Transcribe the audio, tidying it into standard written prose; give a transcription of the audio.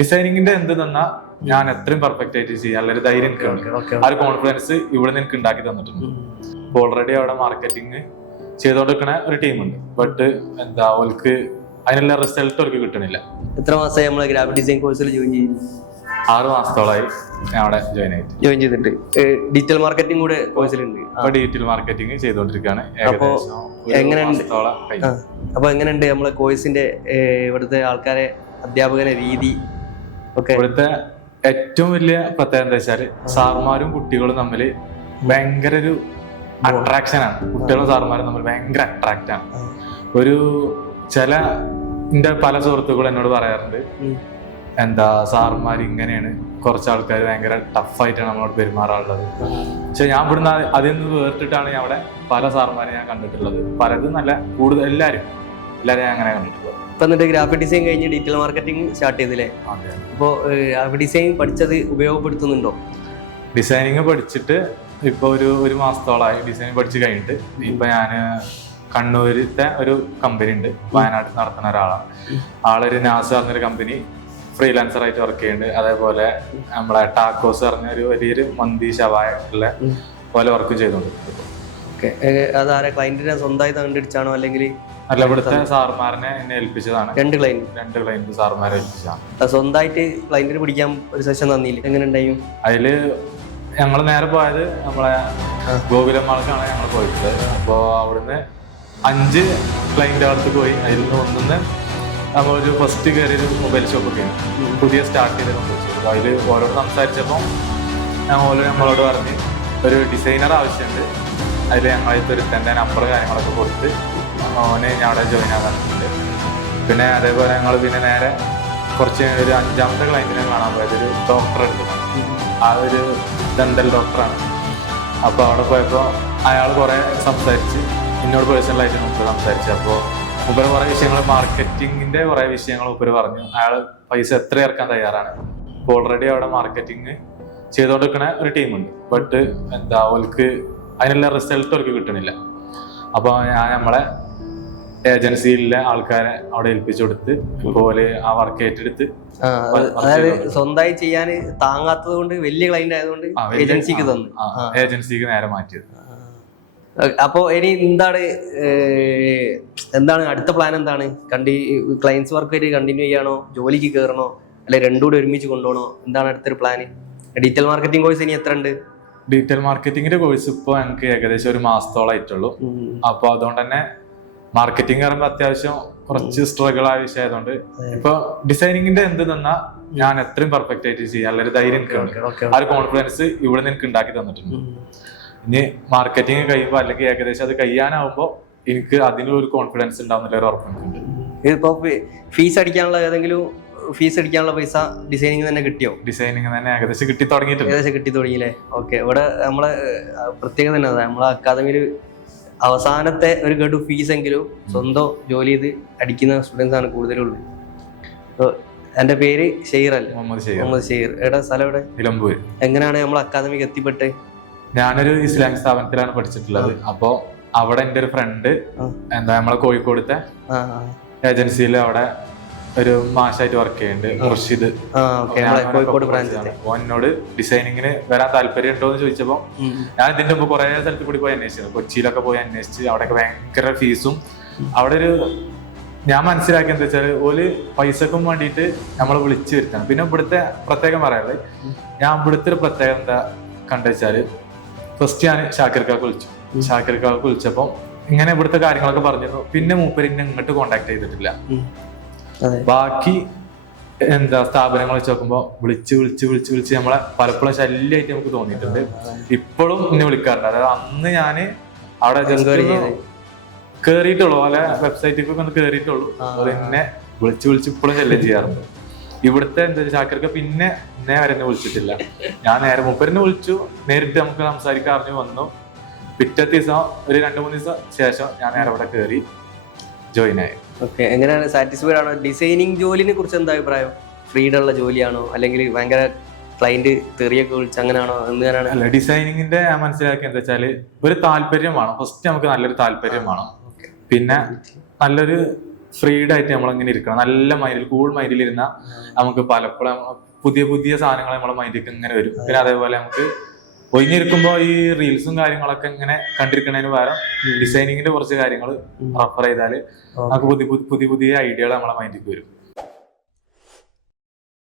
ഡിസൈനിങ്ങിന്റെ എന്ത് തന്നാ ഞാൻ എത്രയും പെർഫെക്റ്റ് ആയിട്ട് ചെയ്യാം, അല്ലെങ്കിൽ ധൈര്യം എനിക്ക് ആ ഒരു കോൺഫിഡൻസ് ഇവിടെ നിന്ന് എനിക്ക് ഉണ്ടാക്കി തന്നിട്ടുണ്ട്. ഇപ്പൊ ഓൾറെഡി അവിടെ മാർക്കറ്റിംഗ് ചെയ്തോണ്ടിരിക്കുന്ന ഒരു ടീമുണ്ട്. ബട്ട് എന്താ അവർക്ക് അതിനുള്ള റിസൾട്ട് അവർക്ക് കിട്ടണില്ല. എത്ര മാസമായി നമ്മള് ഗ്രാഫിക് ഡിസൈൻ കോഴ്സിൽ ജോയിൻ ചെയ്തു? 6 മാസത്തോളമായി ഞാൻ അവിടെ ജോയിൻ ചെയ്തിട്ട് ഡിജിറ്റൽ മാർക്കറ്റിംഗ് കൂടെ കോഴ്സിലുണ്ട്. ഇപ്പൊ ഡിജിറ്റൽ മാർക്കറ്റിംഗ് ചെയ്തോണ്ടിരിക്കുകയാണ്. അപ്പൊ എങ്ങനെയുണ്ട് നമ്മളെ കോഴ്സിന്റെ ഇവിടുത്തെ ആൾക്കാരെ അധ്യാപകരെ രീതി ഒക്കെ? ഇവിടുത്തെ ഏറ്റവും വലിയ പ്രത്യേകത എന്താ വെച്ചാല് സാറുമാരും കുട്ടികളും തമ്മിൽ ഭയങ്കര ഒരു അട്രാക്ഷൻ ആണ്. കുട്ടികളും സാറുമാരും തമ്മിൽ ഭയങ്കര അട്രാക്റ്റ് ആണ്. ഒരു ചില എന്റെ പല സുഹൃത്തുക്കളും എന്നോട് പറയാറുണ്ട്, എന്താ സാറുമാർ ഇങ്ങനെയാണ്, കുറച്ച് ആൾക്കാർ ഭയങ്കര ടഫായിട്ടാണ് നമ്മളോട് പെരുമാറാറുള്ളത്. പക്ഷെ ഞാൻ ഇവിടുന്ന് അതിൽ നിന്ന് വേർത്തിട്ടാണ് ഞാൻ അവിടെ പല സാറുമാരെ ഞാൻ കണ്ടിട്ടുള്ളത്. പലതും നല്ല കൂടുതൽ എല്ലാവരും ഞാൻ അങ്ങനെ കണ്ടിട്ടുള്ളത്. ഇപ്പൊ എന്നിട്ട് ഗ്രാഫിക് ഡിസൈൻ കഴിഞ്ഞ് ഡിജിറ്റൽ മാർക്കറ്റിംഗ് സ്റ്റാർട്ട് ചെയ്തില്ലേ? അപ്പോ ഗ്രാഫിക് ഡിസൈൻ പഠിച്ചത് ഉപയോഗപ്പെടുത്തുന്നുണ്ടോ? ഡിസൈനിങ് പഠിച്ചിട്ട് ഇപ്പൊ ഒരു മാസത്തോളമായി ഡിസൈനിങ് പഠിച്ചു കഴിഞ്ഞിട്ട്. ഇപ്പൊ ഞാന് കണ്ണൂരിലത്തെ ഒരു കമ്പനി ഉണ്ട്, വയനാട്ടിൽ നടത്തുന്ന ഒരാളാണ്. ആളൊരു നാസ് പറഞ്ഞൊരു കമ്പനി ഫ്രീലാൻസർ ആയിട്ട് വർക്ക് ചെയ്യുന്നുണ്ട്. അതേപോലെ നമ്മളെ ടാക്കോസ് പറഞ്ഞ ഒരു വലിയൊരു മന്തി ഷവായ ഉള്ള പോലെ വർക്ക് ചെയ്തോണ്ടിരിക്കുന്നത്. അതാരെ ക്ലയന്റിനെ സ്വന്തമായി കണ്ടുപിടിച്ചാണോ അല്ലെങ്കിൽ? അല്ല, ഇവിടുത്തെ സാറുമാരനെ എന്നെ ഏൽപ്പിച്ചതാണ്. രണ്ട് ക്ലയന്റ് സാറുമാരെ ഏൽപ്പിച്ചതാണ്. സ്വന്തമായിട്ട് ക്ലയന്റിന് പിടിക്കാൻ ഒരു സെഷൻ തന്നില്ല, എങ്ങനെ ഉണ്ടായും? അതില് ഞങ്ങൾ നേരെ പോയത് നമ്മളെ ഗോകുലമാൾക്കാണ് ഞങ്ങൾ പോയിട്ടുള്ളത്. അപ്പോൾ അവിടുന്ന് 5 ക്ലയന്റ് അടുത്ത് പോയി. അതിൽ നിന്ന് ഒന്നിന്ന് നമ്മളൊരു ഫസ്റ്റ് കയറിയൊരു മൊബൈൽ ഷോപ്പൊക്കെയാണ്, പുതിയ സ്റ്റാർട്ട് ചെയ്ത മൊബൈൽ ഷോപ്പ്. അതിൽ ഓരോട് സംസാരിച്ചപ്പോൾ നമ്മളോട് പറഞ്ഞ് ഒരു ഡിസൈനർ ആവശ്യമുണ്ട്. അതിൽ ഞങ്ങളായിട്ട് ഒരുത്തൻ്റെ നമ്പർ കാര്യങ്ങളൊക്കെ കൊടുത്ത് ഓനെ ഞാൻ അവിടെ ജോയിൻ ആകാറുണ്ട്. പിന്നെ അതേപോലെ ഞങ്ങൾ പിന്നെ നേരെ കുറച്ച് ഒരു 5ാമത്തെ ക്ലയന്റിനെ കാണാൻ പോയത് ഒരു ഡോക്ടർ എടുത്തതാണ്. ആ ഒരു ഡെന്റൽ ഡോക്ടറാണ്. അപ്പോൾ അവിടെ പോയപ്പോൾ അയാൾ കുറേ സംസാരിച്ച് എന്നോട് പേഴ്സണലായിട്ട് മുമ്പ് സംസാരിച്ചു. അപ്പോൾ മുമ്പ് കുറേ വിഷയങ്ങൾ, മാർക്കറ്റിങ്ങിന്റെ കുറേ വിഷയങ്ങൾ മുമ്പ് പറഞ്ഞു. അയാൾ പൈസ എത്ര ഇറക്കാൻ തയ്യാറാണ്. ഇപ്പോൾ ഓൾറെഡി അവിടെ മാർക്കറ്റിംഗ് ചെയ്തുകൊണ്ടിരിക്കുന്ന ഒരു ടീമുണ്ട്. ബട്ട് എന്താ അവർക്ക് അതിനുള്ള റിസൾട്ട് അവർക്ക് കിട്ടണില്ല. അപ്പോൾ ഞാൻ നമ്മളെ ഏജൻസിയിലെ ആൾക്കാരെ അവിടെ ഏൽപ്പിച്ചു കൊടുത്ത് ഇതുപോലെ ആ വർക്ക് ഏറ്റെടുത്ത്, അതായത് സ്വന്തമായി ചെയ്യാൻ താങ്ങാത്തത് കൊണ്ട് വലിയ ക്ലയന്റ് ആയതുകൊണ്ട് ഏജൻസിക്ക് തന്നു. ഏജൻസിക്ക് നേരെ മാറ്റിയത്. അപ്പോ ഇനി എന്താണ് അടുത്ത പ്ലാൻ? എന്താണ് ക്ലയൻസ് വർക്ക് കണ്ടിന്യൂ ചെയ്യാണോ, ജോലിക്ക് കയറണോ, അല്ലെ രണ്ടും കൂടി ഒരുമിച്ച് കൊണ്ടുപോകണോ? എന്താണ് അടുത്തൊരു പ്ലാന്? ഡിജിറ്റൽ മാർക്കറ്റിംഗ് കോഴ്സ് ഇനി എത്ര ഉണ്ട്? ഡിജിറ്റൽ മാർക്കറ്റിംഗിന്റെ കോഴ്സ് ഇപ്പോൾ ഞങ്ങൾക്ക് ഏകദേശം ഒരു മാസത്തോളമായിട്ടുള്ളൂ. അപ്പൊ അതുകൊണ്ട് തന്നെ മാർക്കറ്റിംഗ് പറയുമ്പോൾ അത്യാവശ്യം കുറച്ച് സ്ട്രഗിൾ ആയ വിഷയം ആയതുകൊണ്ട് ഇപ്പൊ ഡിസൈനിങ്ങിന്റെ എന്ത് തന്നാ ഞാൻ എത്രയും പെർഫെക്റ്റ് ആയിട്ട് ചെയ്യാം, അല്ലെങ്കിൽ ധൈര്യം എനിക്ക് ആ ഒരു കോൺഫിഡൻസ് ഇവിടെ നിന്ന് എനിക്ക് ഉണ്ടാക്കി തന്നിട്ടുണ്ട്. ഇനി മാർക്കറ്റിംഗ് കഴിയുമ്പോൾ അല്ലെങ്കിൽ ഏകദേശം അത് കഴിയാനാവുമ്പോൾ എനിക്ക് അതിനൊരു കോൺഫിഡൻസ് ഉണ്ടാവുന്നില്ല, ഒരു ഉറപ്പുണ്ട്. ഇതിപ്പോ ഫീസ് അടിക്കാനുള്ള പൈസ ഡിസൈനിങ് തന്നെ കിട്ടിയോ? ഡിസൈനിങ് തന്നെ ഏകദേശം കിട്ടി തുടങ്ങിയില്ലേ? ഓക്കെ. ഇവിടെ നമ്മളെ പ്രത്യേകത തന്നെ അതാ, നമ്മളെ അക്കാദമിയിൽ അവസാനത്തെ ഒരു ഗഡു ഫീസ് എങ്കിലും സ്വന്തം ജോലി ചെയ്ത് അടിക്കുന്ന സ്റ്റുഡൻസ് ആണ് കൂടുതലുള്ളത്. എന്റെ പേര് ഷെയ്ർ അല്ലേ? മുഹമ്മദ് ഷെയ്ർ. എവിടെ സ്ഥലം? എവിടെ? നിലമ്പൂർ. എങ്ങനെയാണ് നമ്മൾ അക്കാദമിക്ക് എത്തിപ്പെട്ട്? ഞാനൊരു ഇസ്ലാമിക് സ്ഥാപനത്തിലാണ് പഠിച്ചിട്ടുള്ളത്. അപ്പോ അവിടെ എന്റെ ഒരു ഫ്രണ്ട് എന്താ നമ്മളെ കോഴിക്കോടത്തെ ഏജൻസിയിൽ അവിടെ ഒരു മാഷായിട്ട് വർക്ക് ചെയ്യുന്നുണ്ട്, റഷീദ്. എന്നോട് ഡിസൈനിങ്ങിന് വരാൻ താല്പര്യം ഉണ്ടോ എന്ന് ചോദിച്ചപ്പോ ഞാൻ ഇതിന്റെ മുമ്പ് കുറെ സ്ഥലത്ത് കൂടി പോയി അന്വേഷിച്ചത്, കൊച്ചിയിലൊക്കെ പോയി അന്വേഷിച്ച് അവിടെയൊക്കെ ഭയങ്കര ഫീസും. അവിടെ ഞാൻ മനസ്സിലാക്കി എന്താ വെച്ചാൽ ഒരു പൈസക്കും വേണ്ടിയിട്ട് നമ്മളെ വിളിച്ചു വരുത്തണം. പിന്നെ ഇവിടുത്തെ പ്രത്യേകം പറയാനുള്ളത്, ഞാൻ ഇവിടുത്തെ ഒരു പ്രത്യേകത എന്താ കണ്ടുവെച്ചാല്, ഫസ്റ്റ് ഞാൻ ഷാക്കിർക്കാക്ക് വിളിച്ചപ്പോൾ ഇങ്ങനെ ഇവിടുത്തെ കാര്യങ്ങളൊക്കെ പറഞ്ഞിരുന്നു. പിന്നെ മൂപ്പര് എന്നെ ഇങ്ങോട്ട് കോണ്ടാക്ട് ചെയ്തിട്ടില്ല. ബാക്കി എന്താ സ്ഥാപനങ്ങൾ വെച്ച് നോക്കുമ്പോ വിളിച്ച് നമ്മളെ പലപ്പോഴും ശല്യമായിട്ട് നമുക്ക് തോന്നിയിട്ടുണ്ട്. ഇപ്പോഴും എന്നെ വിളിക്കാറുണ്ട്. അതായത് അന്ന് ഞാന് അവിടെ കേറിയിട്ടുള്ളൂ, അല്ലെ വെബ്സൈറ്റിലേക്ക് ഒന്ന് കേറിയിട്ടുള്ളൂ, എന്നെ വിളിച്ച് ഇപ്പോഴും ശല്യം ചെയ്യാറുണ്ട്. ഇവിടുത്തെ എന്താ ഷാക്കിർക്ക് പിന്നെ വരെ വിളിച്ചിട്ടില്ല. ഞാൻ നേരെ മൂപ്പരിനെ വിളിച്ചു, നേരിട്ട് നമുക്ക് സംസാരിക്കാൻ അറിഞ്ഞു വന്നു. പിറ്റത്തെ ദിവസം ഒരു 2-3 ദിവസം ശേഷം ഞാൻ നേരെ അവിടെ കയറി ജോയിൻ ആയി. ഓക്കെ. എങ്ങനെയാണ്? സാറ്റിസ്ഫൈഡ് ആണോ? ഡിസൈനിങ് ജോലിനെ കുറിച്ച് എന്താ അഭിപ്രായം? ഫ്രീഡം ഉള്ള ജോലിയാണോ, അല്ലെങ്കിൽ ഭയങ്കര ക്ലയന്റ് തെറിയൊക്കെ വിളിച്ച് അങ്ങനെയാണോ? എന്തിനാണ്? അല്ല, ഡിസൈനിങ്ങിന്റെ ഞാൻ മനസ്സിലാക്കി എന്താ വെച്ചാല് ഒരു താല്പര്യം വേണം. ഫസ്റ്റ് നമുക്ക് നല്ലൊരു താല്പര്യം വേണം. പിന്നെ നല്ലൊരു ഫ്രീഡ് ആയിട്ട് നമ്മളിങ്ങനെ ഇരിക്കണം. നല്ല മൈൻഡിൽ കൂൾ മൈൻഡിൽ ഇരുന്നാൽ നമുക്ക് പലപ്പോഴും പുതിയ പുതിയ സാധനങ്ങൾ നമ്മളെ മൈൻഡിലേക്ക് ഇങ്ങനെ വരും. പിന്നെ അതേപോലെ നമുക്ക് ഒഴിഞ്ഞിരിക്കുമ്പോൾ ഈ റീൽസും കാര്യങ്ങളൊക്കെ ഇങ്ങനെ കണ്ടിരിക്കുന്നതിന് പകരം ഡിസൈനിങ്ങിന്റെ കുറച്ച് കാര്യങ്ങൾ റെഫർ ചെയ്താൽ നമുക്ക് പുതിയ പുതിയ ഐഡിയകൾ നമ്മളെ മൈൻഡിലേക്ക് വരും.